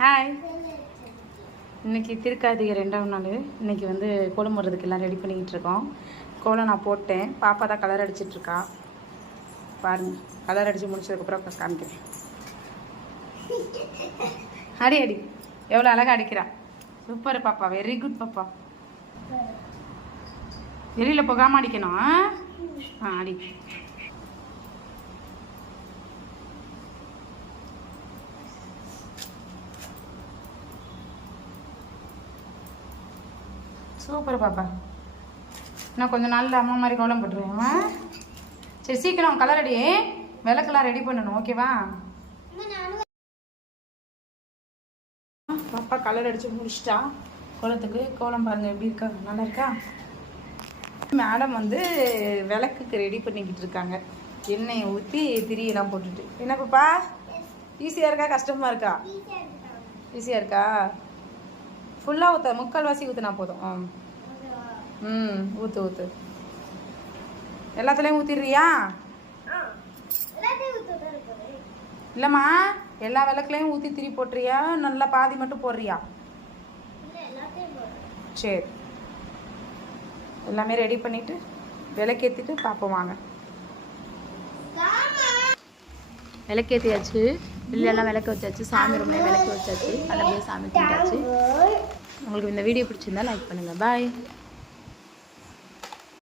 Hi. இன்றைக்கி திருக்கார்த்திகை 2ஆம் நாள். இன்றைக்கி வந்து கோலம் போடுறதுக்கு எல்லாம் ரெடி பண்ணிக்கிட்டு இருக்கோம். கோலம் நான் போட்டேன். பாப்பா தான் கலர் அடிச்சிட்ருக்கா. பாருங்கள், கலர் அடித்து முடிச்சதுக்கப்புறம் காமிக்கிறேன். அடி அடி, எவ்வளோ அழகாக அடிக்கிறா. சூப்பர் பாப்பா, வெரி குட் பாப்பா. வெளியில் போகாமல் அடிக்கணும். அடி. சூப்பர் பாப்பா. நான் கொஞ்சம் நாளில் அம்மா மாதிரி கோலம் போட்டுருவேன். சரி, சீக்கிரம் கலர் அடி. விளக்கெல்லாம் ரெடி பண்ணணும், ஓகேவா? பாப்பா கலர் அடித்து முடிச்சிட்டா. கோலத்துக்கு கோலம் பாருங்கள் எப்படி இருக்கா, நல்லா இருக்கா? மேடம் வந்து விளக்குக்கு ரெடி பண்ணிக்கிட்டு இருக்காங்க. எண்ணெயை ஊற்றி திரியெல்லாம் போட்டுட்டு. என்ன பாப்பா, ஈஸியாக இருக்கா கஷ்டமாக இருக்கா? ஈஸியாக இருக்கா? ஃபுல்லாக ஊற்ற, முக்கால்வாசி ஊற்றினா போதும். ஊற்று ஊற்று. எல்லாத்துலேயும் ஊற்றிடுறியா? இல்லைம்மா, எல்லா விளக்குலையும் ஊற்றி திரி போட்டுறியா? நல்லா பாதி மட்டும் போடுறியா? சரி, எல்லாமே ரெடி பண்ணிவிட்டு விளக்கேற்றிட்டு பார்ப்போம் வாங்க. விளக்கேற்றியாச்சு, இல்லையெல்லாம் விளக்க வச்சாச்சு. சாமி ரூம்ல விளக்க வச்சாச்சு. நல்லபடியாக சாமி கும்பிட்டாச்சு. உங்களுக்கு இந்த வீடியோ பிடிச்சிருந்தா லைக் பண்ணுங்கள். பாய்.